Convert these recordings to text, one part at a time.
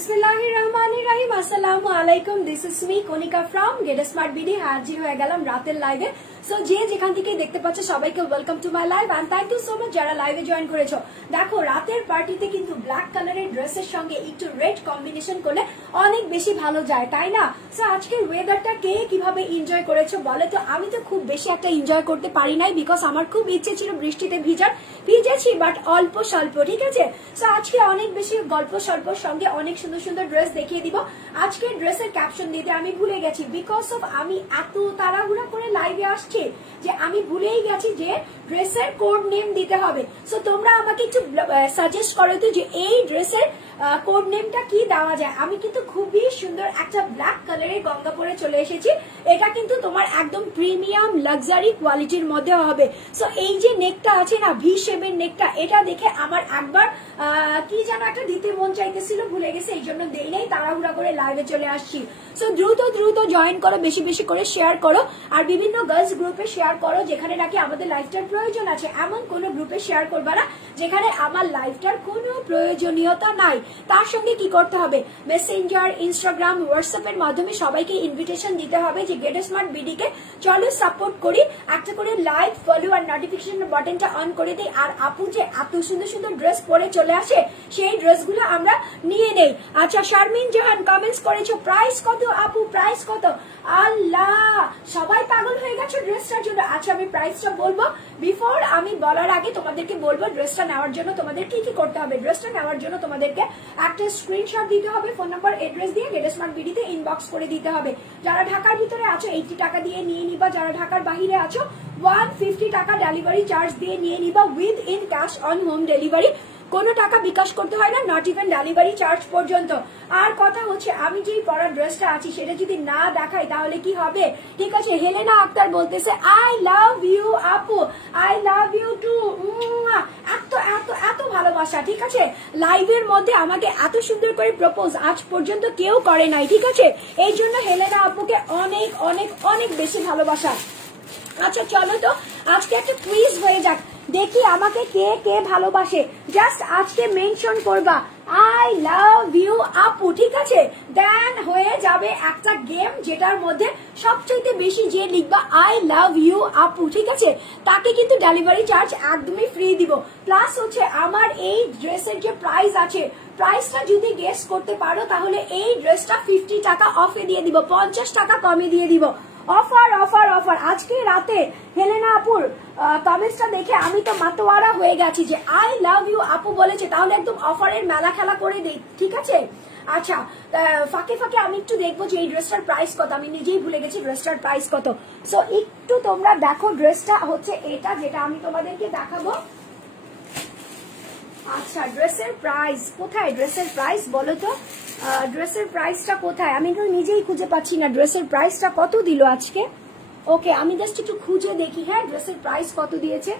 বিসমিল্লাহিররহমানিররহিম। আসসালামু আলাইকুম, this is me Konika from Get Smart BD. হাজির হয়ে গেলাম রাতের লাইভে। সো যে যেখান থেকে দেখতে পাচ্ছ সবাইকে welcome to my live and thank you so much যারা লাইভে জয়েন করেছো। দেখো রাতের পার্টিতে কিন্তু ব্ল্যাক কালারের ড্রেসের সঙ্গে একটু রেড কম্বিনেশন করলে অনেক বেশি ভালো যায়, তাই না? সো আজকের ওয়েদারটা কে কিভাবে এনজয় করেছো বলে তো? আমি তো খুব বেশি একটা এনজয় করতে পারি নাই, বিকজ আমার খুব ইচ্ছে ছিল বৃষ্টিতে ভিজেছি বাট অল্প স্বল্প, ঠিক আছে? সো আজকে অনেক বেশি গল্প স্বল্পর সঙ্গে অনেক সুন্দর সুন্দর ড্রেস দেখিয়ে দিব। আজকে ড্রেসের ক্যাপশন দিতে আমি ভুলে গেছি, বিকজ অফ আমি এত তাড়াহুড়া করে লাইভে আসছি যে আমি ভুলেই গেছি যে ড্রেসের কোড নেম দিতে হবে। সো তোমরা আমাকে একটু সাজেস্ট করো তো যে এই ড্রেসের কোড নেমটা কি দেওয়া যায়। আমি কিন্তু খুবই সুন্দর একটা ব্ল্যাক কালারের গঙ্গা পরে চলে এসেছি। এটা কিন্তু তোমার একদম প্রিমিয়াম লাক্সারি কোয়ালিটির মধ্যে হবে। সো এই যে নেকটা আছে না, ভি শেপের নেকটা, এটা দেখে আমার একবার কি যেন একটা দিতে মন চাইতেছিল, ভুলে গেছে, এই জন্য দেই নাই, তাড়াহুড়া করে লাইভে চলে আসছি। সো দ্রুত দ্রুত জয়েন করো, বেশি বেশি করে শেয়ার করো, আর বিভিন্ন গার্লস গ্রুপে শেয়ার করো যেখানে নাকি আমাদের লাইফটার প্রয়োজন আছে। এমন কোনো গ্রুপে শেয়ার করবা না যেখানে আমার লাইফটার কোনো প্রয়োজনীয়তা নাই। তার সঙ্গে কি করতে হবে, মেসেঞ্জার, ইনস্টাগ্রাম, হোয়াটসঅ্যাপ এর মাধ্যমে সবাইকে ইনভিটেশন দিতে হবে যে গেট স্মার্ট বিডি কে চলো সাপোর্ট করি, একটা করে লাইক, ফলো আর নোটিফিকেশন বাটনটা অন করে দিই। আর আপু যে এত সুন্দর সুন্দর ড্রেস পরে চলে আসে, সেই ড্রেসগুলো আমরা নিয়ে নেই। আচ্ছা, শারমিন জাহান কমেন্টস করেছো প্রাইস কত আপু, প্রাইস কত? আল্লাহ, সবাই পাগল হয়ে গেছে ড্রেসটার জন্য। আচ্ছা, আমি প্রাইসটা বলবো। বিফোর আমি বলার আগে তোমাদেরকে বলবো ড্রেসটা নেওয়ার জন্য তোমাদের কি কি করতে হবে। ড্রেসটা নেওয়ার জন্য তোমাদেরকে একটা স্ক্রিনশট দিতে হবে, ফোন নাম্বার এড্রেস দিয়ে গেট স্মার্ট বিডিতে ইনবক্স করে দিতে হবে। যারা ঢাকার ভিতরে আছো 80 টাকা দিয়ে নিয়ে নিবা, যারা ঢাকার বাহিরে আছো 150 টাকা ডেলিভারি চার্জ দিয়ে নিয়ে নিবা with in cash on home delivery. কোনো টাকা বিকাশ করতে হয় না, নট ইভেন ডেলিভারি চার্জ পর্যন্ত। আর কথা হচ্ছে, আমি যেই পরা ড্রেসটা আছি সেটা যদি না দেখাই তাহলে কি হবে? ঠিক আছে, হেলেনা আক্তার বলতেছে আই লাভ ইউ আপু, আই লাভ ইউ টু। এত এত এত ভালোবাসা, ঠিক আছে? লাইভের মধ্যে আমাকে এত সুন্দর করে প্রপোজ আজ পর্যন্ত কেউ করে নাই, ঠিক আছে? এই জন্য হেলেনা আপুকে অনেক অনেক অনেক বেশি ভালোবাসা। আচ্ছা চলো তো আজকে একটা কুইজ হয়ে যাক, দেখি আমাকে কে কে ভালোবাসে। জাস্ট আজকে মেনশন করবা আই লাভ ইউ আপু, ঠিক আছে? দেন হয়ে যাবে একটা গেম যেটার মধ্যে সবচেয়ে বেশি যে লিখবা আই লাভ ইউ আপু, ঠিক আছে, তাকে কিন্তু ডেলিভারি চার্জ একদমই ফ্রি দিব। প্লাস হচ্ছে আমার এই ড্রেসের যে প্রাইস আছে, প্রাইসটা যদি গেস করতে পারো তাহলে এই ড্রেসটা 50 টাকা অফে দিয়ে দিব, 50 টাকা কমে দিয়ে দিব। অফার অফার অফার আজকে রাতে। হেলেনা আপুর কমেন্টসটা দেখে আমি তো মাতোয়ারা হয়ে গেছি যে আই লাভ ইউ আপু বলেছে, তাহলে একদম অফারের মেলা খেলা করে দেই, ঠিক আছে? আচ্ছা, ফাঁকে ফাঁকে আমি একটু দেখবো যে এই ড্রেসটার প্রাইস কত। আমি নিজেই ভুলে গেছি ড্রেসটার প্রাইস কত। সো একটু তোমরা দেখো, ড্রেসটা হচ্ছে এটা যেটা আমি তোমাদেরকে দেখাবো। আচ্ছা, ড্রেসের প্রাইস কোথায়? ড্রেসের প্রাইস বলো তো, ড্রেসের প্রাইসটা কোথায়? আমি তো নিজেই খুঁজে পাচ্ছি না ড্রেসের প্রাইসটা কত দিল আজকে। ওকে, আমি জাস্ট একটু খুঁজে দেখি, হ্যাঁ, ড্রেসের প্রাইস কত দিয়েছে।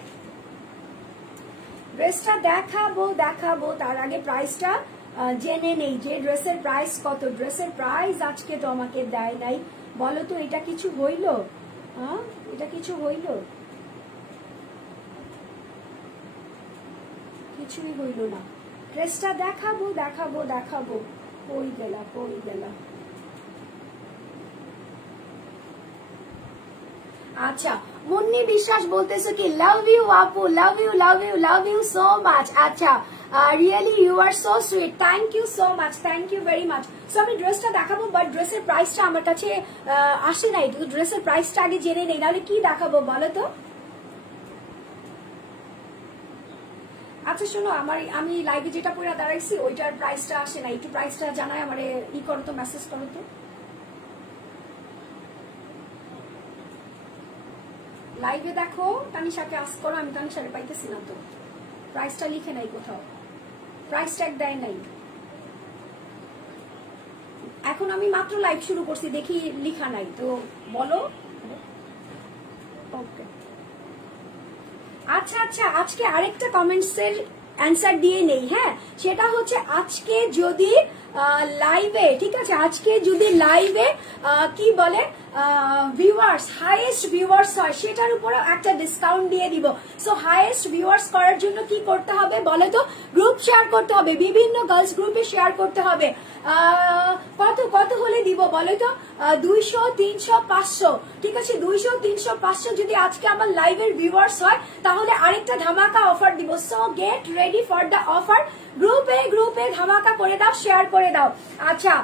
ড্রেসটা দেখাবো তার আগে প্রাইসটা জেনে নেই যে ড্রেসের প্রাইস কত। ড্রেসের প্রাইস আজকে তো আমাকে দেয় নাই, বলো তো এটা কিছু হইল? এটা কিছু হইল? কিছুই হইল না। ড্রেসটা দেখাবো। কই গেলা। আচ্ছা, মুন্নি বিশ্বাস বলতেছে কি লাভ ইউ আপু, লাভ ইউ সো মাচ। আচ্ছা, really you are so sweet, thank you so much, thank you very much. So আমি ড্রেসটা দেখাবো, বাট ড্রেসের প্রাইসটা আমার কাছে আসে নাই। ড্রেসের প্রাইসটা আগে জেনে নেই, নাহলে কি দেখাবো বলো তো। আচ্ছা শোনো, আমি লাইভে যেটা পড়ে দাঁড়াইছি ওইটার প্রাইসটা আসে না, একটু প্রাইসটা জানাই আমারে ই করো তো, মেসেজ করো তো। লাইভে দেখো, তানিশাকে আস্ক করো, আমি তানিশাকে পাইতেছি না তো, প্রাইসটা লিখে নাই কোথাও, প্রাইস ট্যাগ দেয় নাই। এখন আমি মাত্র লাইভ শুরু করছি, দেখি লিখা নাই তো বলো। ওকে, আচ্ছা আজকে আরেকটা কমেন্টস এর অ্যান্সার দিয়ে নেই, হ্যাঁ, সেটা হচ্ছে আজকে যদি লাইভে, ঠিক আছে, আজকে যদি লাইভে কি বলে ভিউয়ার্স, হাইয়েস্ট ভিউয়ার্স হয় সেটার উপরও একটা ডিসকাউন্ট দিয়ে দিব। সো হাইয়েস্ট ভিউয়ার্স করার জন্য কি করতে হবে বলে তো, গ্রুপ শেয়ার করতে হবে, বিভিন্ন গার্লস গ্রুপে শেয়ার করতে হবে। কত কত হলে দিব বলে তো, 200, 300, 500, ঠিক আছে, 200, 300, 500 যদি আজকে আমার লাইভের ভিউয়ার্স হয় তাহলে আরেকটা ধামাকা অফার দিব। So get ready for the offer. গ্রুপে ধামাকা করে দাও, শেয়ার করে দাও। আচ্ছা,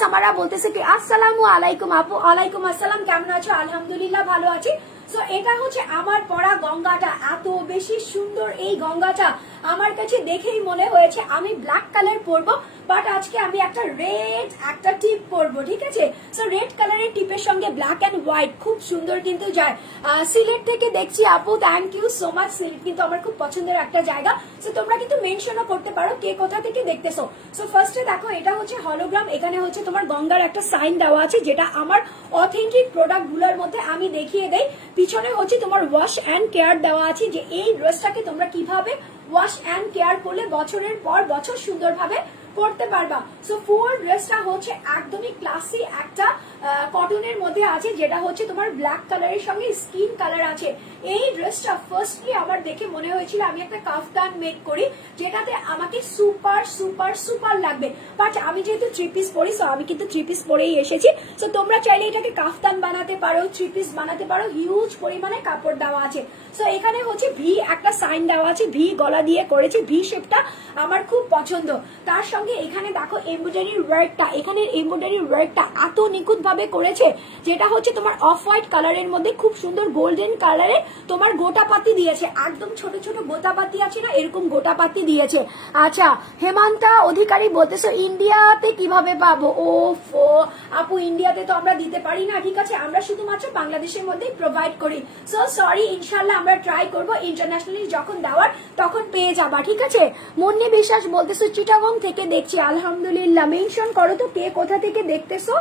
সামারা বলতেছে কি আসসালামু আলাইকুম আপু। আলাইকুম আসসালাম, কেমন আছো? আলহামদুলিল্লাহ ভালো আছি। সো এটা হচ্ছে আমার পরা গঙ্গাটা, এত বেশি সুন্দর এই গঙ্গাটা আমার কাছে দেখেই মনে হয়েছে আমি ব্ল্যাক কালার পরবো, বাট আজকে আমি একটা রেড একটা টিপ পরবো, ঠিক আছে। সো রেড কালারের টিপের সঙ্গে ব্ল্যাক এন্ড হোয়াইট খুব সুন্দর কিন্তু যায়। সিলেট থেকে দেখছি আপু, thank you so much. Sylhet কিন্তু আমার খুব পছন্দের একটা জায়গা। সো তোমরা কিন্তু মেনশনও করতে পারো কে কোথা থেকে দেখতেছো। সো ফার্স্টে দেখো, এটা হচ্ছে হলোগ্রাম, এখানে হচ্ছে তোমার গঙ্গার একটা সাইন দেওয়া আছে, যেটা আমার অথেন্টিক প্রোডাক্ট গুলোর মধ্যে আমি দেখিয়ে দেই। পিছনে হচ্ছে তোমার ওয়াশ অ্যান্ড কেয়ার দেওয়া আছে, যে এই ড্রেসটাকে তোমরা কিভাবে ওয়াশ অ্যান্ড কেয়ার করলে বছরের পর বছর সুন্দরভাবে পড়তে পারবা। সো ফুল ড্রেসটা হচ্ছে একদমই ক্লাসি একটা কটনের মধ্যে আছে, যেটা হচ্ছে তোমার ব্ল্যাক কালারের সঙ্গে স্কিন কালার আছে। এই ড্রেসটা ফার্স্টলি আমার দেখে মনে হয়েছিল আমি একটা কাফতান মেক করি, যেটাতে আমাকে সুপার সুপার সুপার লাগবে। বাট আমি যেহেতু থ্রি পিস পরি, সো আমি কিন্তু থ্রি পিস পরেই এসেছি। সো তোমরা চাইলে এটাকে কাফতান বানাতে পারো, থ্রি পিস বানাতে পারো, হিউজ পরিমাণে কাপড় দেওয়া আছে। সো এখানে হচ্ছে ভি একটা সাইন দেওয়া আছে, ভি গলা দিয়ে করেছে, ভি শেপটা আমার খুব পছন্দ। তার সঙ্গে এখানে দেখো এমব্রয়ডারি ওয়ার্কটা, এখানে এমব্রয়ডারি ওয়ার্কটা এত নিখুঁত ভাবে করেছে, যেটা হচ্ছে তোমার অফ হোয়াইট কালারের মধ্যে খুব সুন্দর গোল্ডেন কালারে তোমার গোটা পাতি দিয়েছে, একদম ছোট ছোট গোটা পাতি আছে না, এরকম গোটা পাতি দিয়েছে। আচ্ছা, হেমান্তা অধিকারী বলতেছো ইন্ডিয়াতে কিভাবে পাবো? ও আপু, ইন্ডিয়াতে তো আমরা দিতে পারি না, ঠিক আছে, আমরা শুধুমাত্র বাংলাদেশের মধ্যেই প্রোভাইড করি। সো সরি, ইনশাল্লাহ আমরা ট্রাই করবো ইন্টারন্যাশনালি যখন দেওয়ার তখন পেয়ে যাবা, ঠিক আছে। মুন্নি বিশ্বাস বলতেছো চিটাগং থেকে দেখছি, আলহামদুলিল্লাহ। মেনশন করো তো কে কোথা থেকে দেখতেছো।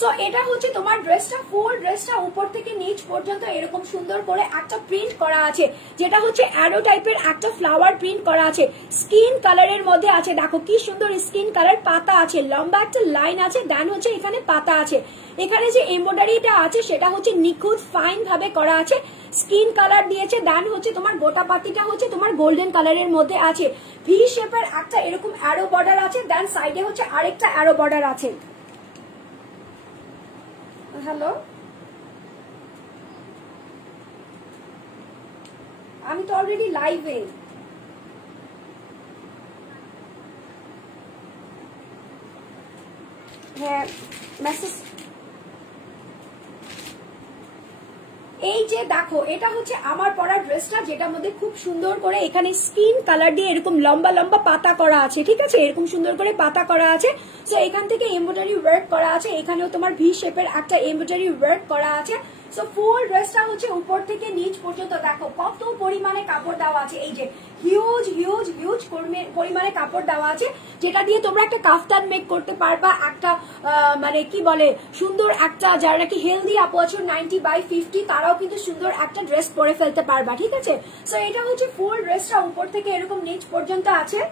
সো এটা হচ্ছে তোমার ড্রেসটা, ফুল ড্রেসটা উপর থেকে নিচ পর্যন্ত এরকম সুন্দর করে একটা প্রিন্ট করা আছে, যেটা হচ্ছে অ্যারো টাইপের একটা ফ্লাওয়ার প্রিন্ট করা আছে, স্কিন কালারের মধ্যে আছে। দেখো কি সুন্দর স্কিন কালার, পাতা আছে, লম্বা একটা লাইন আছে, দেন হচ্ছে এখানে পাতা আছে। এখানে যে এমব্রয়ডারিটা আছে সেটা হচ্ছে নিখুঁত ফাইন ভাবে করা আছে, স্কিন কালার দিয়েছে, দেন হচ্ছে তোমার গোটা পাতিটা হচ্ছে তোমার গোল্ডেন কালারের মধ্যে আছে। ভি শেপের একটা এরকম অ্যারো বর্ডার আছে, দেন সাইডে হচ্ছে আরেকটা অ্যারো বর্ডার আছে। হ্যালো, আমি তো অলরেডি লাইভে। হ্যাঁ, মেসেজ। এই যে দেখো, এটা হচ্ছে আমার পরা ড্রেসটা, যেটার মধ্যে খুব সুন্দর করে এখানে স্কিন কালার দিয়ে এরকম লম্বা লম্বা পাতা করা আছে, ঠিক আছে, এরকম সুন্দর করে পাতা করা আছে। সো এখান থেকে এমব্রয়ডারি ওয়ার্ক করা আছে, এখানেও তোমার ভি শেপের একটা এমব্রয়ডারি ওয়ার্ক করা আছে। সো ফুল ড্রেসটা হচ্ছে উপর থেকে নিচ পর্যন্ত দেখো কত পরিমাণে কাপড় দেওয়া আছে, এই যে হিউজ হিউজ হিউজ পরিমাণে কাপড় দেওয়া আছে, যেটা দিয়ে তোমরা একটা কাফতান মেক করতে পারবা, একটা মানে কি বলে সুন্দর একটা, যারা নাকি হেলদি আপু আছো 90/50, তারাও কিন্তু সুন্দর একটা ড্রেস পরে ফেলতে পারবা, ঠিক আছে। সো এটা হচ্ছে ফুল ড্রেসটা উপর থেকে এরকম নিচ পর্যন্ত আছে।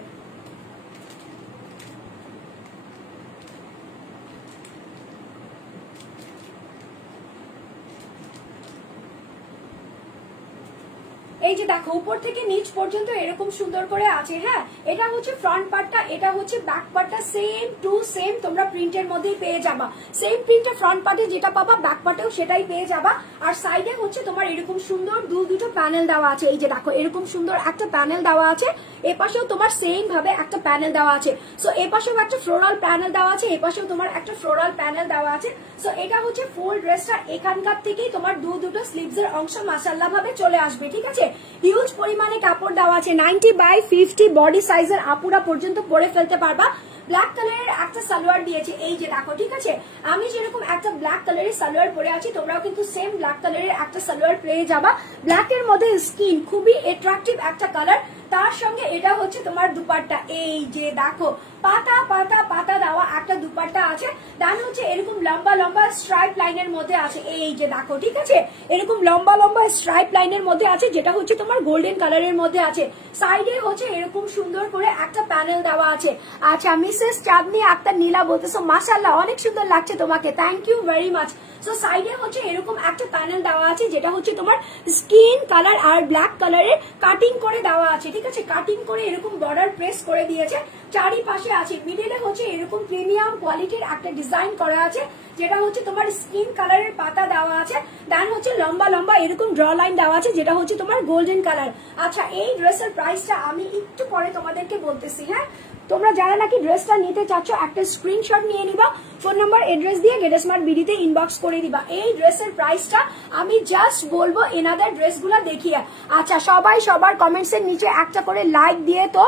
এই যে দেখো উপর থেকে নিচ পর্যন্ত এরকম সুন্দর করে আছে। হ্যাঁ, এটা হচ্ছে ফ্রন্ট পার্টটা, এটা হচ্ছে ব্যাক পার্টটা, সেম টু সেম তোমরা প্রিন্টের মধ্যেই পেয়ে যাবা। সেম প্রিন্টটা ফ্রন্ট পার্টে যেটা পাবা ব্যাক পার্টেও সেটাই পেয়ে যাবা। আর সাইডে হচ্ছে তোমার এরকম সুন্দর দুটো প্যানেল দেওয়া আছে, এই যে দেখো এরকম সুন্দর একটা প্যানেল দেওয়া আছে, এপাশেও তোমার সেম ভাবে একটা প্যানেল দেওয়া আছে। সো এপাশেও একটা ফ্লোরাল প্যানেল দেওয়া আছে, এপাশেও তোমার একটা ফ্লোরাল প্যানেল দেওয়া আছে। সো এটা হচ্ছে ফুল ড্রেসটা, এখানকার থেকেই তোমার দুটো স্লিভস এর অংশ মাশাআল্লাহ ভাবে চলে আসবে, ঠিক আছে। হিউজ পরিমাণে কাপড় দেওয়া আছে, 90/50 বডি সাইজের আপুরা পর্যন্ত পরে ফেলতে পারবা। ব্ল্যাক কালারের একটা সালোয়ার দিয়েছে, এই যে দেখো, ঠিক আছে, আমি যেরকম একটা ব্ল্যাক কালারের সালোয়ার পরে আছি, তোমরাও কিন্তু সেম ব্ল্যাক কালারের একটা সালোয়ার পেয়ে যাবা। ব্ল্যাক এর মধ্যে স্কিন, খুবই অ্যাট্রাকটিভ একটা কালার, তার সঙ্গে এটা হচ্ছে তোমার দুপাট্টা, এই যে দেখো পাতা পাতা পাতা দেওয়া একটা দুপাট্টা আছে। দেন হচ্ছে এরকম লম্বা লম্বা স্ট্রাইপ লাইনের মধ্যে আছে, এই যে দেখো, ঠিক আছে, এরকম লম্বা লম্বা স্ট্রাইপ লাইনের মধ্যে আছে, যেটা হচ্ছে তোমার গোল্ডেন কালারের মধ্যে আছে। সাইডে হচ্ছে এরকম সুন্দর করে একটা প্যানেল দেওয়া আছে। আচ্ছা, মিসেস চাঁদনি আক্তার নীলা বলতেছো মাশাআল্লাহ অনেক সুন্দর লাগছে তোমাকে, thank you very much. So সাইডে হচ্ছে এরকম একটা প্যানেল দেওয়া আছে, যেটা হচ্ছে তোমার স্কিন কালার আর ব্ল্যাক কালারের কাটিং করে দেওয়া আছে, ঠিক আছে, কাটিং করে এরকম বর্ডার প্রেস করে দিয়েছে। চারিপাশে আছে, মিডলে হচ্ছে এরকম প্রিমিয়াম কোয়ালিটির একটা ডিজাইন করা আছে, যেটা হচ্ছে তোমার স্কিন কালারের পাতা দেওয়া আছে। দেন হচ্ছে লম্বা লম্বা এরকম ড্র লাইন দেওয়া আছে, যেটা হচ্ছে তোমার গোল্ডেন কালার। আচ্ছা, এই ড্রেসের প্রাইসটা আমি একটু পরে তোমাদেরকে বলতেছি। হ্যাঁ, তোমরা যারা নাকি ড্রেসটা নিতে চাচ্ছ একটা স্ক্রিনশট নিয়ে নিবা, ফোন নাম্বার এড্রেস দিয়ে গেটস্মার্ট বিডিতে ইনবক্স করে দিবা। এই ড্রেসের প্রাইসটা আমি জাস্ট বলবো এনাদের ড্রেসগুলো দেখিয়ে। আচ্ছা, সবাই সবার কমেন্টস এর নিচে একটা করে লাইক দিয়ে তো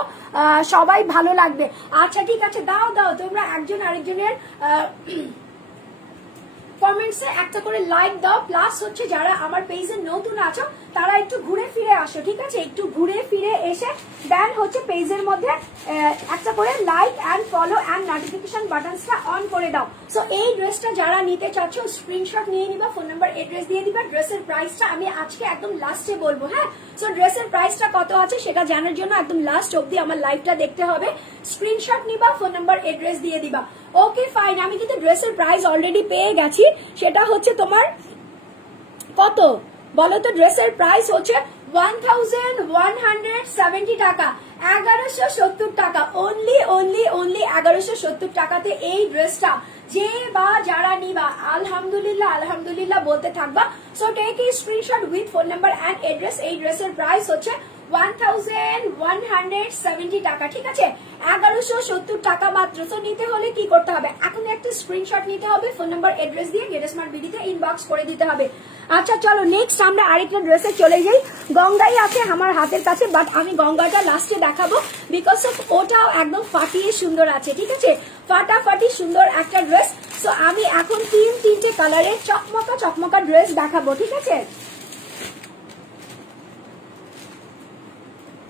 সবাই ভালো লাগবে। আচ্ছা ঠিক আছে, দাও দাও তোমরা একজন আরেকজনের কমেন্টসে একটা করে লাইক দাও। প্লাস হচ্ছে যারা আমার পেজে নতুন আছো তারা একটু ঘুরে ফিরে আসো, ঠিক আছে, একটু ঘুরে ফিরে এসে দেন হচ্ছে পেজের মধ্যে একটা করে like and follow and notification বাটনসটা অন করে দাও। সো এই ড্রেসটা যারা নিতে চাচ্ছ স্ক্রিনশট নিয়ে নিবা, ফোন নাম্বার এড্রেস দিয়ে দিবা। ড্রেসের প্রাইসটা আমি আজকে একদম লাস্টে বলবো। হ্যাঁ, সো ড্রেসের প্রাইসটা কত আছে সেটা জানার জন্য একদম লাস্ট অবধি আমার লাইভটা দেখতে হবে। স্ক্রিনশট নিবা, ফোন নাম্বার এড্রেস দিয়ে দিবা। ওকে ফাইন, আমি কিন্তু ড্রেসের প্রাইস অলরেডি পেয়ে গেছি। সেটা হচ্ছে তোমার কত বলো তো? ড্রেসের প্রাইস হচ্ছে 1170 টাকা, 1170 টাকা, অনলি অনলি অনলি 1170 টাকাতে এই ড্রেসটা যে বা যারা নিবা আলহামদুলিল্লাহ আলহামদুলিল্লাহ বলতে থাকবা। So take a screenshot with phone number and address. এই ড্রেসের প্রাইস হচ্ছে 1170 টাকা, ঠিক আছে, 1170 টাকা মাত্র। তো নিতে হলে কি করতে হবে? এখন একটা স্ক্রিনশট নিতে হবে, ফোন নাম্বার এড্রেস দিয়ে গেটস্মার্ট বিডিতে ইনবক্স করে দিতে হবে। আচ্ছা চলো নেক্সট আমরা আরেকটা ড্রেসে চলে যাই। গঙ্গাই আছে আমার হাতের কাছে, বাট আমি গঙ্গাটা লাস্টে দেখাবো বিকজ অফ ওটাও একদম ফাটিয়ে সুন্দর আছে, ঠিক আছে, ফাটাফাটি সুন্দর একটা ড্রেস। সো আমি এখন তিনটে কালারের চকমকা চকমকা ড্রেস দেখাবো, ঠিক আছে।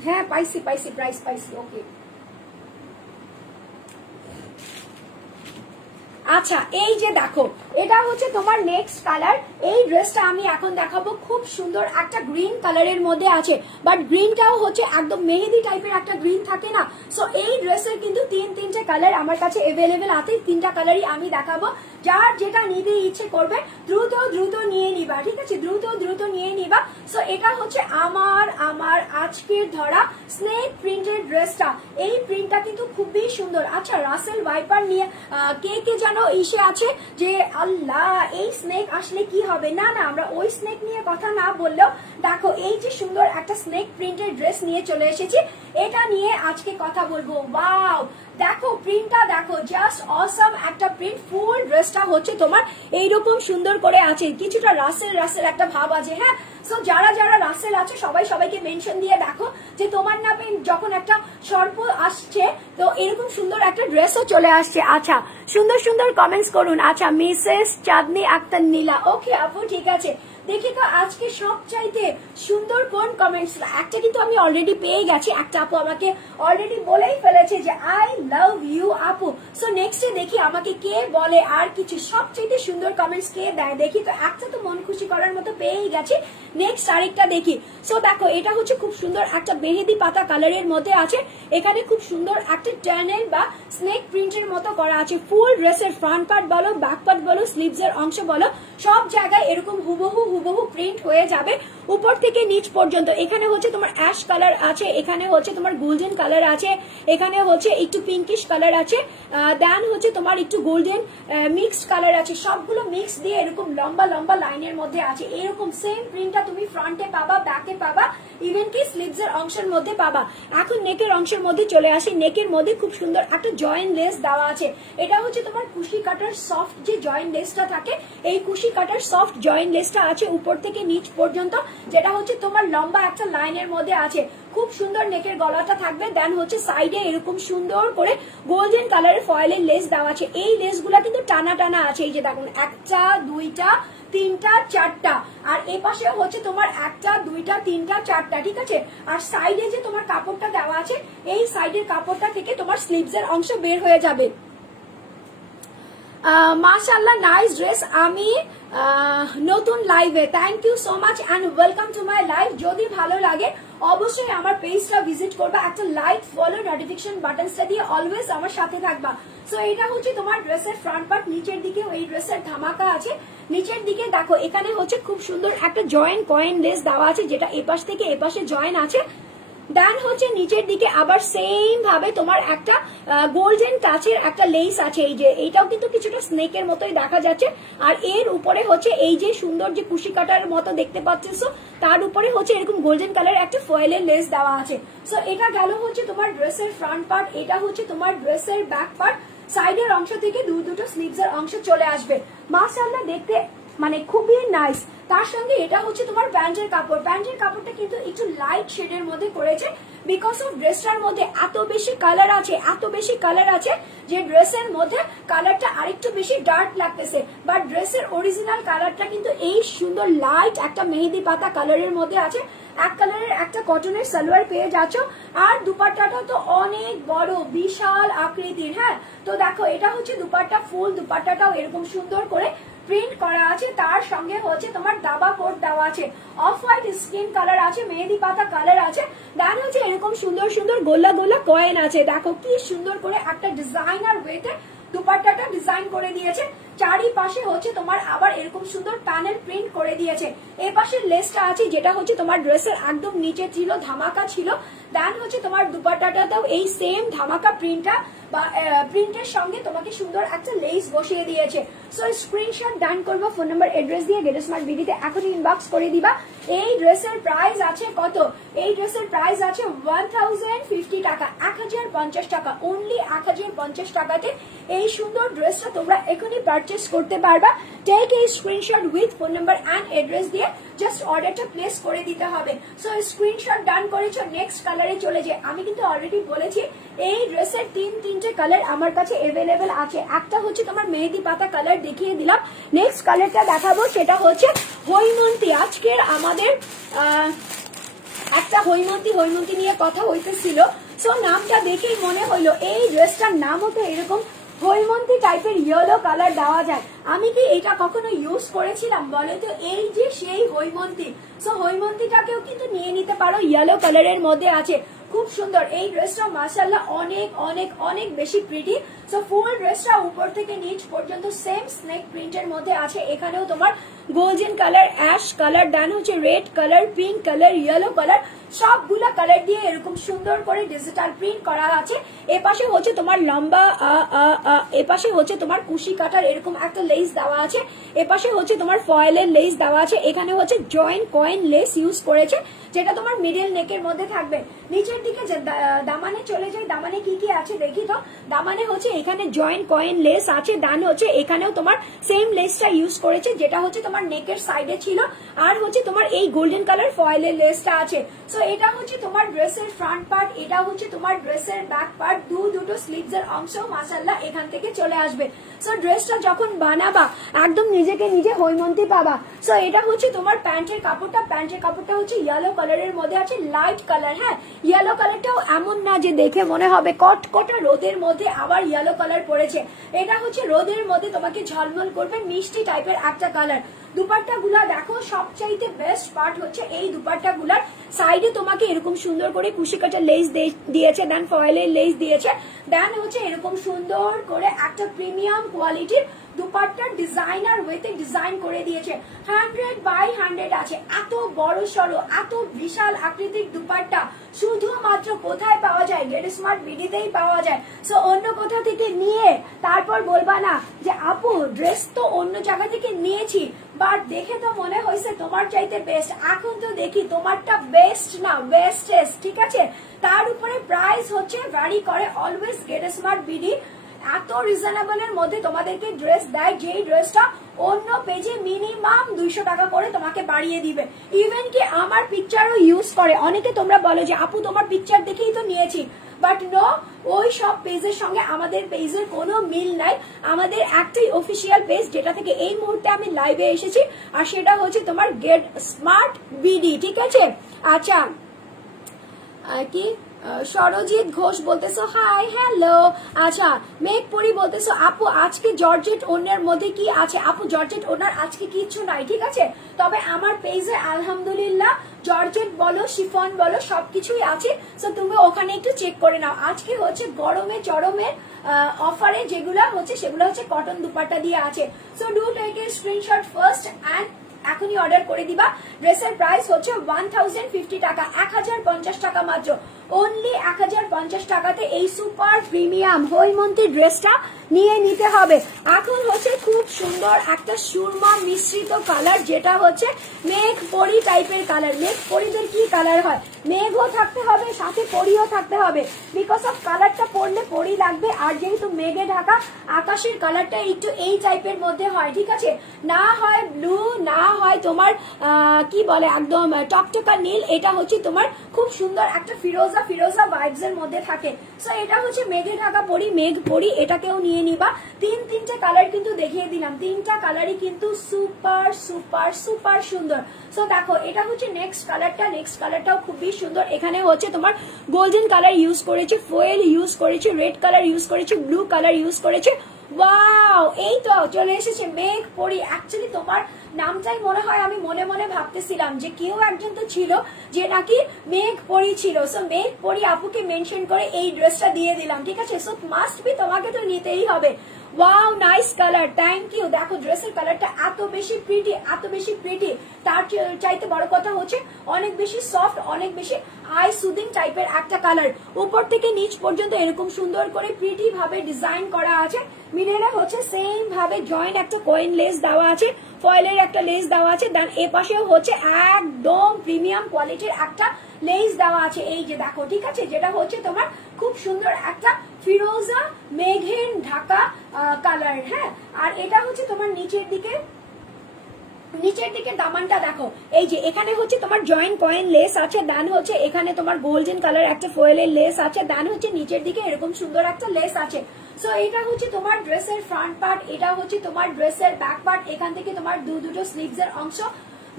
হ্যাঁ পাইছি পাইছি, প্রাইস পাইছি, ওকে। আচ্ছা, এই যে দেখো এটা হচ্ছে তোমার নেক্সট কালার। এই ড্রেসটা আমি এখন দেখাবো, খুব সুন্দর একটা গ্রিন কালারের মধ্যে আছে, বাট গ্রিনটাও হচ্ছে একদম মেহেদি টাইপের একটা গ্রিন থাকে না। সো এই ড্রেসের কিন্তু তিনটে কালার আমার কাছে এভেলেবেল আছে, তিনটা কালারই আমি দেখাবো। যার যেটা নিতে ইচ্ছে করবে দ্রুত দ্রুত নিয়ে নিবা, ঠিক আছে, দ্রুত দ্রুত নিয়ে নিবা। সো এটা হচ্ছে আমার আজকের ধরা স্নেক প্রিন্টের ড্রেসটা। এই প্রিন্টটা কিন্তু খুবই সুন্দর। আচ্ছা, রাসেল ভাইপার নিয়ে কে কে যেন ইসে আছে যে আল্লাহ এই স্নেক আসলে কি হবে। না না, আমরা ওই স্নেক নিয়ে কথা না বললেও দেখো এই যে সুন্দর একটা স্নেক প্রিন্টের ড্রেস নিয়ে চলে এসেছি, এটা নিয়ে আজকে কথা বলবো। ওয়াও, দেখো প্রিন্টটা দেখো, জাস্ট অসাম একটা প্রিন্ট। ফুল ড্রেসটা হচ্ছে তোমার এইরকম সুন্দর করে আছে, কিছুটা রাসেল রাসেল একটা ভাব আছে। হ্যাঁ, সো যারা যারা রাসেল আছে সবাই সবাইকে মেনশন দিয়ে দেখো যে তোমার নামে যখন একটা সর্প আসছে তো এরকম সুন্দর একটা ড্রেসও চলে আসছে। আচ্ছা, সুন্দর সুন্দর কমেন্টস করুন। আচ্ছা, মিসেস চাঁদনি আক্তার নীলা, ওকে আপু ঠিক আছে। দেখি তো আজকে সবচাইতে সুন্দর কোন কমেন্টস। একটা কিন্তু আমি অলরেডি পেয়ে গেছি, একটা আপু আমাকে অলরেডি বলেই ফেলেছে যে আই লাভ ইউ আপু। সো নেক্সটে দেখি আমাকে কে বলে আর কিছু সবচাইতে সুন্দর কমেন্টস কে দেয়। দেখি তো, একটা তো মন খুশি করার মতো পেয়েই গেছি। নেক্সট আরেকটা দেখি। সো দেখো এটা হচ্ছে খুব সুন্দর একটা মেহেদি পাতা কালারের মধ্যে আছে, এখানে খুব সুন্দর একটা টার্নেল বা স্নেক প্রিন্টের মতো করা আছে। ফুল ড্রেসের ফ্রন্ট পার্ট বলো, ব্যাক পার্ট বলো, স্লিভস এর অংশ বলো, সব জায়গায় এরকম হুবহু প্রিন্ট হয়ে যাবে উপর থেকে নিচ পর্যন্ত। এখানে হচ্ছে তোমার অ্যাশ কালার আছে, এখানে হচ্ছে তোমার গোল্ডেন কালার আছে, এখানে হচ্ছে একটু পিঙ্কিশ কালার আছে, দেন হচ্ছে তোমার একটু গোল্ডেন মিক্সড কালার আছে, সবগুলো মিক্স দিয়ে এরকম লম্বা লম্বা লাইনের মধ্যে আছে। এরকম সেম প্রিন্টটা তুমি ফ্রন্টে পাবা, ব্যাকে পাবা, ইভেন কি স্লিভস এর অংশের মধ্যে পাবা। এখন নেকের অংশের মধ্যে চলে আসি। নেকের মধ্যে খুব সুন্দর একটা জয়েন্ট লেস দেওয়া আছে। এটা হচ্ছে তোমার কুশি কাটার সফট যে জয়েন্ট লেসটা থাকে, এই কুশি কাটার সফট জয়েন্ট লেসটা আছে। আছে উপর থেকে নিচ পর্যন্ত, যেটা হচ্ছে তোমার লম্বা একটা লাইনের মধ্যে আছে। খুব সুন্দর নেকের গলাটা থাকবে। দেন হচ্ছে সাইডে এরকম সুন্দর করে গোল্ডেন কালারের ফয়েলের লেস দেওয়া আছে। এই লেসগুলা কিন্তু টানা টানা আছে, এই যে দেখুন একটা দুইটা তিনটা চারটা, আর এই পাশে হচ্ছে তোমার একটা দুইটা তিনটা চারটা, ঠিক আছে। আর সাইডে যে তোমার কাপড়টা দেওয়া আছে, এই সাইডের কাপড়টা থেকে তোমার স্লিভস এর অংশ বের হয়ে যাবে। মাশাআল্লাহ, নাইস ড্রেস। আমি নতুন লাইভে, thank you so much and welcome to my live. যদি ভালো লাগে অবশ্যই আমার পেজটা ভিজিট করবা, একটা লাইক ফলো নোটিফিকেশন বাটনসটা দিয়ে অলওয়েজ আমার সাথে থাকবা। সো এটা হচ্ছে তোমার ড্রেসের ফ্রন্ট পার্ট। নিচের দিকে এই ড্রেসের ধামাকা আছে। নিচের দিকে দেখো এখানে হচ্ছে খুব সুন্দর একটা জয়েন কয়েন লেস দেওয়া আছে, যেটা এপাশ থেকে এপাশে জয়েন আছে। দেন হচ্ছে নিচের দিকে আবার সেম ভাবে তোমার একটা গোল্ডেন টাচের একটা লেস আছে, এই যে এইটাও কিন্তু কিছুটা স্নেকের মতোই দেখা যাচ্ছে। আর এর উপরে হচ্ছে এই যে সুন্দর যে কুশি কাটার মতো দেখতে পাচ্ছো, তার উপরে হচ্ছে এরকম গোল্ডেন কালার একটা ফয়েলের লেস দেওয়া আছে। সো এটা গেল হচ্ছে তোমার ড্রেসের ফ্রন্ট পার্ট। এটা হচ্ছে তোমার ড্রেসের ব্যাক পার্ট। সাইডের অংশ থেকে দুটো স্লিভস এর অংশ চলে আসবে। মাশাআল্লাহ, দেখতে মানে খুবই নাইস। তার সঙ্গে এটা হচ্ছে তোমার প্যান্টের কাপড়। প্যান্টের কাপড়টা কিন্তু একটু লাইট শেডের মধ্যে করেছে, বিকজ অফ ড্রেসটার মধ্যে এত বেশি কালার আছে, এত বেশি কালার আছে যে ড্রেসের মধ্যে কালারটা আরেকটু বেশি ডার্ক লাগতেছে। বাট ড্রেসের অরিজিনাল কালারটা কিন্তু এই সুন্দর লাইট একটা মেহেদি পাতা কালারের মধ্যে আছে। এক কালারের একটা কটনের সালোয়ার পেয়ে যাচ্ছ। আর দুপাট্টাটা তো অনেক বড়, বিশাল আকৃতির। হ্যাঁ, তো দেখো এটা হচ্ছে দুপাট্টা, ফুল দুপাট্টাটাও এরকম সুন্দর করে প্রিন্ট করা আছে। তার সঙ্গে হচ্ছে তোমার দাবা কোট দেওয়া আছে, অফ হোয়াইট স্কিন কালার আছে, মেহেদি পাতা কালার আছে। দেন হচ্ছে এরকম সুন্দর সুন্দর গোলা গোলা কয়েন আছে। দেখো কি সুন্দর করে একটা ডিজাইনার ওয়েতে দুপাট্টাটা ডিজাইন করে দিয়েছে। চারিপাশে হচ্ছে তোমার আবার এরকম সুন্দর প্যানেল প্রিন্ট করে দিয়েছে। এই পাশে লেসটা আছে, যেটা হচ্ছে তোমার ড্রেসের একদম নিচে ছিল, ধামাকা ছিল। দেন হচ্ছে তোমার দুপাট্টাটাতেও এই সেম ধামাকা প্রিন্টটা বা প্রিন্টের সঙ্গে তোমাকে সুন্দর একটা লেস বসিয়ে দিয়েছে। সো স্ক্রিনশট ডান করবো, ফোন নাম্বার অ্যাড্রেস দিয়ে গেট স্মার্ট বিডিতে এখন ইনবক্স করে দিবা। এই ড্রেসের প্রাইস আছে কত? এই ড্রেসের প্রাইস আছে 1050 টাকা, 1050 টাকা, অনলি 1050 টাকাতে এই সুন্দর ড্রেসটা তোমরা এখনই পারচেস করতে পারবা। টেক এই screenshot with phone number and address দিয়ে জাস্ট অর্ডারটা প্লেস করে দিতে হবে। সো স্ক্রিনশট ডান করেছো, নেক্সট কালারে চলে যায়। আমি কিন্তু অলরেডি বলেছি এই ড্রেসের তিনটে কালার আমার কাছে অ্যাভেলেবেল আছে। একটা হচ্ছে তোমার মেহেদি পাতা কালার দেখিয়ে দিলাম, নেক্সট কালারটা দেখাবো সেটা হচ্ছে হৈমন্তী। আজকের আমাদের একটা হৈমন্তী নিয়ে কথা হইতেছিল। সো নামটা দেখেই মনে হইলো এই ড্রেসটার নামও তো এরকম হৈমন্তী টাইপের ইয়েলো কালার দেওয়া যায়। আমি কি এটা কখনো ইউজ করেছিলাম বলো তো? এই যে সেই হৈমন্তী। সো হৈমন্তীটাকেও কিন্তু নিয়ে নিতে পারো, ইয়েলো কালারের মধ্যে আছে, খুব সুন্দর। এই ড্রেসটা মাশাআল্লাহ অনেক অনেক অনেক বেশি প্রিটি। সো ফুল ড্রেসটা উপর থেকে নিচ পর্যন্ত সেম স্নেক প্রিন্টের মধ্যে আছে। এখানেও তোমার গোল্ডেন কালার, অ্যাশ কালার, দেন হচ্ছে red colour, pink colour, yellow colour, সবগুলা কালার দিয়ে এরকম সুন্দর করে ডিজিটাল প্রিন্ট করা আছে। এপাশে হচ্ছে তোমার লম্বা, এপাশে হচ্ছে তোমার কুশি কাটার এরকম একটা লেস দেওয়া আছে। এপাশে হচ্ছে তোমার ফয়েলের লেস দেওয়া আছে। এখানে হচ্ছে জয়েন্ট কয়েন লেস ইউজ করেছে, যেটা তোমার মিডল নেকের মধ্যে থাকবে। নিচের দিকে যে দামানে চলে যায়, দামানে কি কি আছে দেখি তো। দামানে হচ্ছে এখানে জয়েন্ট কয়েন লেস আছে। দান হচ্ছে এখানেও তোমার সেম লেসটা ইউজ করেছে, যেটা হচ্ছে তোমার নেকের সাইডে ছিল। আর হচ্ছে তোমার এই গোল্ডেন কালার ফয়েলের লেসটা আছে। সো এটা হচ্ছে তোমার ড্রেসের ফ্রন্ট পার্ট, এটা হচ্ছে তোমার ড্রেসের ব্যাক পার্ট। দুটো স্লিভস এর অংশ মাশাআল্লাহ এখান থেকে চলে আসবে। সো ড্রেসটা যখন বানাবা একদম নিজেকে নিজে হৈমন্তী পাবা। সো এটা হচ্ছে তোমার প্যান্টের কাপড়টা। প্যান্টের কাপড়টা হচ্ছে ইয়েলো কালারের মধ্যে আছে, লাইট কালার। হ্যাঁ, ইয়েলো কালারটাও এমন না যে দেখে মনে হবে কটকটা রোদের মধ্যে আবার ইয়েলো কালার পড়েছে। এটা হচ্ছে রোদের মধ্যে তোমাকে ঝলমল করবে, মিষ্টি টাইপের একটা কালার। দুপাট্টা গুলা দেখো, সবচাইতে বেস্ট পার্ট হচ্ছে এই দুপাট্টা গুলার সাইডে তোমাকে এরকম সুন্দর করে কুশি কাটা লেস দিয়েছে, দেন ফয়েলের লেস দিয়েছে। দেন হচ্ছে এরকম সুন্দর করে একটা প্রিমিয়াম কোয়ালিটির দুপাট্টার ডিজাইনার ওয়েতে ডিজাইন করে দিয়েছে। 100/100 আছে। এত বড় সড়ো, এত বিশাল আকৃতির দুপাট্টা শুধুমাত্র কোথায় পাওয়া যায়? গেট স্মার্ট বিডিতেই পাওয়া যায়। সো অন্য কোথা থেকে নিয়ে তারপর বলবা না যে আপু ড্রেস তো অন্য জায়গা থেকে নিয়েছি, বাট দেখে তো মনে হয়েছে তোমার চাইতে বেস্ট। এখন তো দেখি তোমারটা বেস্ট না, বেস্টেস্ট, ঠিক আছে। তার উপরে প্রাইস হচ্ছে ভ্যারি করে অলওয়েজ। গেট স্মার্ট বিডি এত রিজনেবলের মধ্যে তোমাদেরকে ড্রেস দেয়, যেই ড্রেসটা অন্য পেজে মিনিমাম 200 টাকা করে তোমাকে বাড়িয়ে দিবে। ইভেন কি আমার পিকচারও ইউজ করে। অনেকে তোমরা বলো যে আপু তোমার পিকচার দেখেই তো নিয়েছি, বাট নো, ওই সব পেজের সঙ্গে আমাদের পেজের কোনো মিল নাই। আমাদের একটাই অফিসিয়াল পেজ যেটা থেকে এই মুহূর্তে আমি লাইভে এসেছি, আর সেটা হচ্ছে তোমার গেট স্মার্ট বিডি, ঠিক আছে। আচ্ছা, কি সরজিৎ ঘোষ বলতেছো হাই হ্যালো। আচ্ছা, মেঘপুরি বলতেছো আপু আজকে জর্জেট ওনার মধ্যে কি আছে? আপু জর্জেট ওনার আজকে কিছু নাই, ঠিক আছে। তবে আমার পেজে আলহামদুলিল্লাহ জর্জেট বলো, শিফন বলো, সবকিছুই আছে। সো তুমি ওখানে একটু চেক করে নাও। আজকে হচ্ছে গরমে চরমের অফারে যেগুলো হচ্ছে সেগুলো হচ্ছে কটন দুপাট্টা দিয়ে আছে। So do take a screenshot first and এখনই অর্ডার করে দিবা। ড্রেসের প্রাইস হচ্ছে 1050 টাকা, 1050 টাকা মাত্র। অনলি 1050 টাকাতে এই সুপার প্রিমিয়াম হৈমন্তী ড্রেসটা নিয়ে নিতে হবে। এখন হচ্ছে খুব সুন্দর একটা সুরমা মিশ্রিত কালার, যেটা হচ্ছে মেঘ পরি টাইপের কালার। মেঘ পরিদের কি কালার হয়? মেঘও থাকতে হবে, সাথে পরিও থাকতে হবে। বিকজ অফ কালারটা পরলে পরি লাগবে, আর যেহেতু মেঘে ঢাকা আকাশের কালারটা একটু এই টাইপের মধ্যে হয়, ঠিক আছে। না হয় ব্লু, না হয় তোমার কি বলে একদম টকটকা নীল, এটা হচ্ছে তোমার খুব সুন্দর একটা ফিরোজা ফিরোজা ভাইবস এর মধ্যে থাকে। সো এটা হচ্ছে মেঘে ঢাকা পরি, মেঘ পরি, এটাকেও নিয়ে নিবা। তিনটে কালার কিন্তু দেখিয়ে দিলাম, তিনটা কালারই কিন্তু সুপার সুপার সুপার সুন্দর। সো দেখো, এটা হচ্ছে নেক্সট কালারটা, নেক্সট কালারটাও খুবই সুন্দর। এখানে হচ্ছে তোমার গোল্ডেন কালার ইউজ করেছে, ফয়েল ইউজ করেছে, রেড কালার ইউজ করেছে, ব্লু কালার ইউজ করেছে। ওয়াও, এই তো চলে এসেছে মেঘ পরি। অ্যাকচুয়ালি তোমার নামটাই মনে হয়, আমি মনে মনে ভাবতেছিলাম যে কেউ একজন তো ছিল যে নাকি মেঘ পরি ছিল। সো মেঘ পরি আপুকে মেনশন করে এই ড্রেসটা দিয়ে দিলাম, ঠিক আছে। সো মাস্ট বি, তোমাকে তো নিতেই হবে। Wow, nice colour, thank you. দেখো ড্রেসের কালারটা এত বেশি প্রিটি, এত বেশি প্রিটি। তার চাইতে বড় কথা হচ্ছে অনেক বেশি সফট, অনেক বেশি আই সুদিং টাইপের একটা কালার। উপর থেকে নিচ পর্যন্ত এরকম সুন্দর করে প্রিটি ভাবে ডিজাইন করা আছে। মিডলে হচ্ছে সেম ভাবে জয়েন্ট একটা কয়েন লেস দেওয়া আছে, ফয়েলের একটা লেস দেওয়া আছে। দেন এ পাশেও হচ্ছে একদম প্রিমিয়াম কোয়ালিটির একটা লেস দেওয়া আছে, এই যে দেখো, ঠিক আছে। যেটা হচ্ছে তোমার খুব সুন্দর একটা ফিরোজা মেঘের ঢাকা কালার, হ্যাঁ। আর এটা হচ্ছে তোমার নিচের দিকে দামানটা দেখো, এই যে এখানে হচ্ছে তোমার জয়েন্ট কয়েন লেস আছে, দেন হচ্ছে এখানে তোমার গোল্ডেন কালার একটা ফয়েলের লেস আছে, দেন হচ্ছে নিচের দিকে এরকম সুন্দর একটা লেস আছে। সো এটা হচ্ছে তোমার ড্রেসের ফ্রন্ট পার্ট, এটা হচ্ছে তোমার ড্রেসের ব্যাক পার্ট। এখান থেকে তোমার দুটো স্লিভস এর অংশ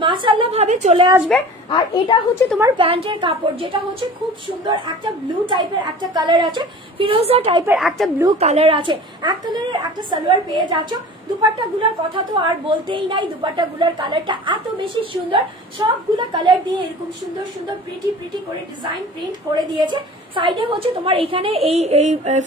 মাশাআল্লাহ ভাবে চলে আসবে। আর এটা হচ্ছে তোমার প্যান্টের কাপড়, যেটা হচ্ছে খুব সুন্দর একটা ব্লু টাইপের একটা কালার আছে, ফিরোজা টাইপের একটা ব্লু কালার আছে। এক কালারের একটা সালোয়ার পেয়ে যাচ্ছ। দুপাট্টা গুলার কথা তো আর বলতেই নাই, দুপাট্টা গুলার কালারটা এত বেশি সুন্দর। সবগুলো কালার দিয়ে এরকম সুন্দর সুন্দর প্রিটি প্রিটি করে ডিজাইন প্রিন্ট করে দিয়েছে। সাইডে হচ্ছে তোমার এখানে এই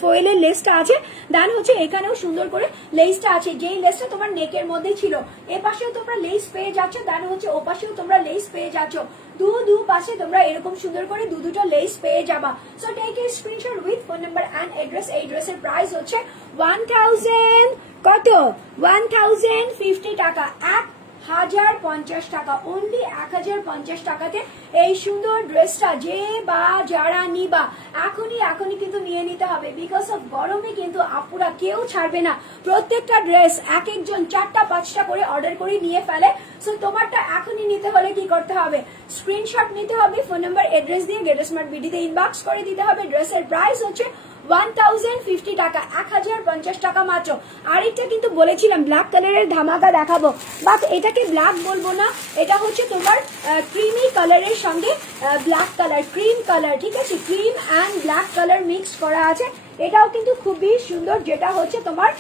ফয়েলের লেসটা আছে, দেন হচ্ছে এখানেও সুন্দর করে লেসটা আছে, যেই লেসটা তোমার নেকের মধ্যে ছিল। এ পাশেও তোমরা লেস পেয়ে যাচ্ছ, দেন হচ্ছে ও পাশেও তোমরা লেস পেয়ে যাচ্ছ। দু পাশে তোমরা এরকম সুন্দর করে দুটো লেস পেয়ে যাবা। So take a screenshot with phone number and address. এই ড্রেসের প্রাইস হচ্ছে 1000 কত 1050 টাকা, 1050 টাকা, অনলি 1050 টাকাতে এই সুন্দর ড্রেসটা যে বা যারা নিবা এখনই কিন্তু নিয়ে নিতে হবে। বিকজ অফ গরমে কিন্তু আপুরা কেউ ছাড়বে না, প্রত্যেকটা ড্রেস এক একজন 4টা 5টা করে অর্ডার করে নিয়ে ফেলে। সো তোমারটা এখনই নিতে হলে কি করতে হবে? স্ক্রিনশট নিতে হবে, ফোন নাম্বার অ্যাড্রেস দিয়ে গেট স্মার্ট বিডিতে ইনবক্স করে দিতে হবে। ড্রেসের প্রাইস হচ্ছে 1050 টাকা, 1050 টাকা মাত্র। আরেকটা কিন্তু বলেছিলাম ব্ল্যাক কালারের ধামাকা দেখাবো, বাট এটাকে ব্ল্যাক বলবো না, এটা হচ্ছে তোমার ক্রিমি কালারের সঙ্গে ব্ল্যাক কালার, ক্রিম কালার, ঠিক আছে। Cream and black colour mix করা আছে। এটাও কিন্তু খুবই সুন্দর, যেটা হচ্ছে তোমার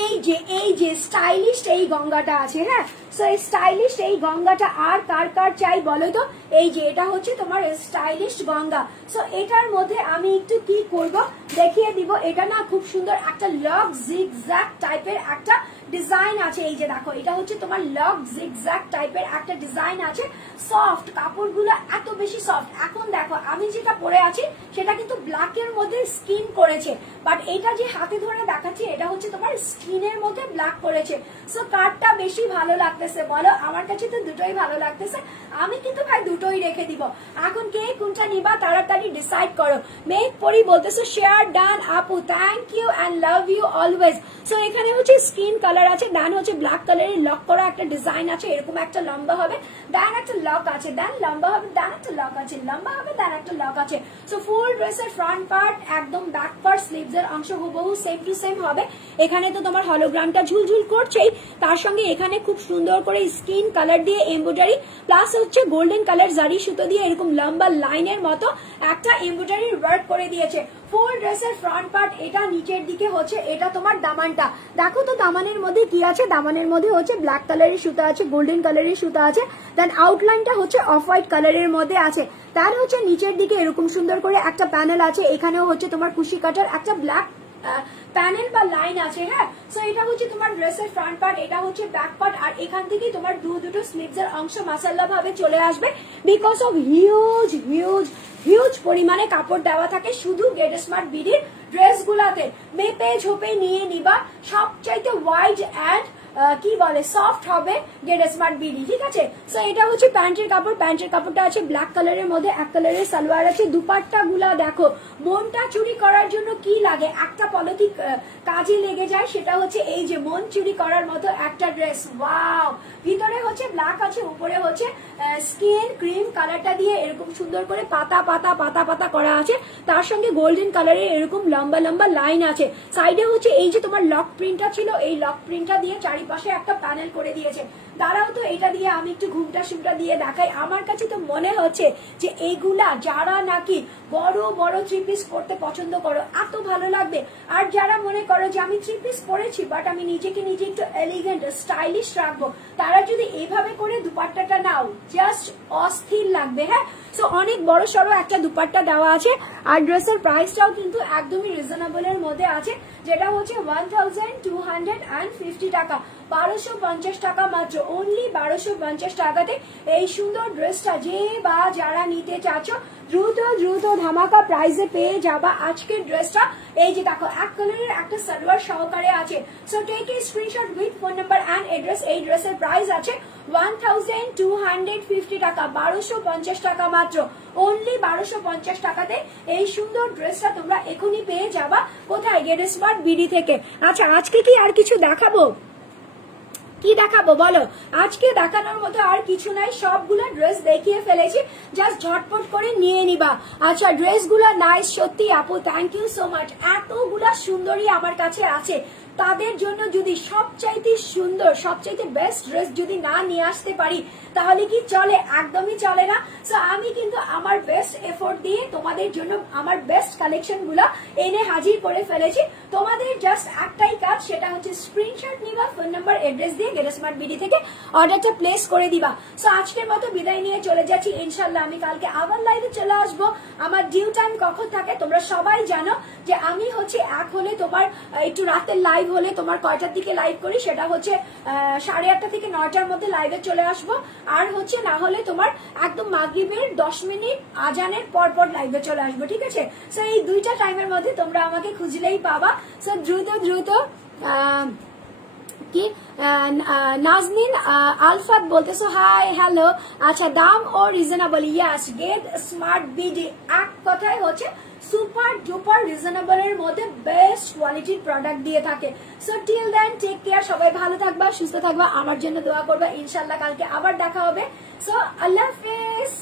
এই যে স্টাইলিশ এই গঙ্গাটা আছে, হ্যাঁ। সো এই স্টাইলিশ এই গঙ্গাটা আর কার চাই বলো তো? এই যে এটা হচ্ছে তোমার স্টাইলিশ গঙ্গা। সো এটার মধ্যে আমি একটু কি করব দেখিয়ে দিব। এটা না খুব সুন্দর একটা লক জিগজ্যাগ টাইপের একটা ডিজাইন আছে, এই যে দেখো এটা হচ্ছে তোমার লক জিগজ্যাগ টাইপের একটা ডিজাইন আছে, সফট কাপড়গুলো এত বেশি সফট। এখন দেখো আমি যেটা পরে আছি সেটা কিন্তু ব্ল্যাকের মধ্যে স্কিন করেছে, বাট এটা যে হাতে ধরে দেখাচ্ছি এটা হচ্ছে তোমার স্কিনের মধ্যে ব্ল্যাক করেছে। সো কারটা বেশি ভালো লাগতেছে বলো? আমার কাছে তো দুটোই ভালো লাগতেছে, আমি কিন্তু ভাই দুটোই রেখে দিব। এখন কে কোনটা নিবা তাড়াতাড়ি ডিসাইড করো। মেক পরি বলতেছো শেয়ার ডান আপু, thank you and love you always. So এখানে হচ্ছে স্কিন কালার আছে, দেন হচ্ছে ব্ল্যাক কালারের লক করা একটা ডিজাইন আছে, এরকম একটা লম্বা হবে, দেন একটা লক আছে, দেন লম্বা হবে, দেন একটা লক আছে, লম্বা হবে, দেন একটা লক আছে। সো ফুল ড্রেসের ফ্রন্ট পার্ট একদম ব্যাক পার্ট স্লিভস এর অংশ হুবহু সেম টু সেম হবে। এখানে তো তোমার হলোগ্রামটা ঝুলঝুল করছেই, তার সঙ্গে এখানে খুব সুন্দর করে স্কিন কালার দিয়ে এমব্রয়ডারি প্লাস হচ্ছে গোল্ডেন কালার জারি সুতো দিয়ে এরকম লম্বা লাইনের মতো একটা এমব্রয়ডারি ওয়ার্ক করে দিয়েছে। ফুল ড্রেসের ফ্রন্ট পার্ট এটা, নিচের দিকে হচ্ছে এটা তোমার দামানটা। দেখো তো দামানের মধ্যে কি আছে, দামানের মধ্যে হচ্ছে ব্ল্যাক কালারের সুতা আছে, গোল্ডেন কালারের সুতা আছে, দেন আউটলাইনটা হচ্ছে অফ হোয়াইট কালারের মধ্যে আছে। তার হচ্ছে নিচের দিকে এরকম সুন্দর করে একটা প্যানেল আছে, এখানেও হচ্ছে তোমার কুশি কাটার একটা ব্ল্যাক প্যানেল বা লাইন আছে। হ্যাঁ, সো এটা হচ্ছে তোমার ড্রেসের ফ্রন্ট পার্ট, এটা হচ্ছে ব্যাক পার্ট, আর এখান থেকে তোমার দুটো স্লিভস এর অংশ মাসাল্লা ভাবে চলে আসবে because of huge huge huge পরিমাণে কাপড় দেওয়া থাকে শুধু গেট স্মার্ট বিডির ড্রেস গুলাতে। মেপে ঝোপে নিয়ে নিবা, সবচাইতে ওয়াইড অ্যান্ড কি বলে সফট হবে গেট স্মার্ট বিডি, ঠিক আছে। সো এটা হচ্ছে প্যান্টের কাপড়, প্যান্টের কাপড়টা আছে ব্ল্যাক কালারের মধ্যে, এক কালারের সালোয়ার আছে। দুপাট্টা গুলা দেখো, মনটা চুরি করার জন্য কি লাগে, একটা পলিথি কাজে লেগে যায়, সেটা হচ্ছে এই যে মন চুরি করার মতো একটা ড্রেস। ওয়াও, ভিতরে হচ্ছে ব্ল্যাক আছে, উপরে হচ্ছে স্কিন ক্রিম কালারটা দিয়ে এরকম সুন্দর করে পাতা পাতা পাতা পাতা করা আছে, তার সঙ্গে গোল্ডেন কালারের এরকম লম্বা লম্বা লাইন আছে। সাইডে হচ্ছে এই যে তোমার লক প্রিন্টটা ছিল, এই লক প্রিন্টটা দিয়ে চারিপাশে একটা প্যানেল করে দিয়েছে। দাঁড়াও তো এটা দিয়ে আমি একটু ঘুমটা শুমটা দিয়ে দেখাই। আমার কাছে তো মনে হচ্ছে যে এইগুলা যারা নাকি বড় বড় থ্রি পিস পরতে পছন্দ করো এত ভালো লাগবে, আর যারা মনে করো যে আমি থ্রি পিস পরেছি বাট আমি নিজেকে নিজে একটু এলিগেন্ট স্টাইলিশ রাখবো, তারা যদি এইভাবে করে দুপাট্টাটা নাও জাস্ট অস্থির লাগবে। হ্যাঁ, সো অনেক বড় সড়ো একটা দুপাট্টা দেওয়া আছে, আর ড্রেসের প্রাইসটাও কিন্তু একদমই রিজনেবল এর মধ্যে আছে, যেটা হচ্ছে 1250 টাকা, 1250 টাকা মাত্র, অনলি 1250 টাকাতে এই সুন্দর ড্রেসটা যে বা যারা নিতে চাচ্ছ দ্রুত দ্রুত ধামাকা প্রাইসে পেয়ে যাবা আজকের ড্রেসটা। এই যে দেখো এক কালারের একটা সালোয়ার সহকারে আছে। So take a screenshot with phone number and address. এই ড্রেসের প্রাইস আছে 1250 টাকা, 1250 টাকা মাত্র, অনলি 1250 টাকাতে এই সুন্দর ড্রেসটা তোমরা এখনই পেয়ে যাবা। কোথায়? গেট স্মার্ট বিডি থেকে। আচ্ছা, আজকে কি আর কিছু দেখাবো? কি দেখাবো বলো? আজকে দেখানোর মতো আর কিছু নাই, সবগুলো ড্রেস দেখিয়ে ফেলেছি, জাস্ট ঝটপট করে নিয়ে নিবা। আচ্ছা, ড্রেসগুলো নাইস সত্যি আপু, থ্যাংক ইউ সো মাচ। এতগুলা সুন্দরী আমার কাছে আছে, তাদের জন্য যদি সবচাইতে সুন্দর সবচাইতে বেস্ট ড্রেস যদি না নিয়ে আসতে পারি তাহলে কি চলে? একদমই চলে না। সো আমি কিন্তু আমার বেস্ট এফোর্ট দিয়ে তোমাদের জন্য আমার বেস্ট কালেকশন গুলা এনে হাজির করে ফেলেছি। তোমাদের জাস্ট একটাই কাজ, সেটা হচ্ছে স্ক্রিনশট নিবা, ফোন নাম্বার এড্রেস দিয়ে গেট স্মার্ট বিডি থেকে অর্ডারটা প্লেস করে দিবা। সো আজকের মতো বিদায় নিয়ে চলে যাচ্ছি, ইনশাল্লাহ আমি কালকে আবার লাইভে চলে আসবো। আমার ডিউ টাইম কখন থাকে তোমরা সবাই জানো, যে আমি হচ্ছে এক হলে তোমার একটু রাতের লাইভ হলে তোমার কয়টার দিকে লাইভ করি, সেটা হচ্ছে 8:30 থেকে 9টার মধ্যে লাইভে চলে আসবো, আর হচ্ছে না হলে তোমার একদম মাগরিবের 10 মিনিট আজানের পর পর লাইভে চলে আসবো, ঠিক আছে। সো এই দুইটা টাইমের মধ্যে তোমরা আমাকে খুঁজলেই পাবা। সো দ্রুত দ্রুত কি নাজনীন আলফাত বলতেছো হাই হ্যালো। আচ্ছা, দাম ও রিজনেবল, ইয়াস গেট স্মার্ট বিডি এক কথায় হচ্ছে সুপার ডুপার রিজনেবল এর মধ্যে বেস্ট কোয়ালিটির প্রোডাক্ট দিয়ে থাকে। So till then take care, সবাই ভালো থাকবা, সুস্থ থাকবা, আমার জন্য দোয়া করবা, ইনশাল্লাহ কালকে আবার দেখা হবে। সো আল্লাহ হাফেজ।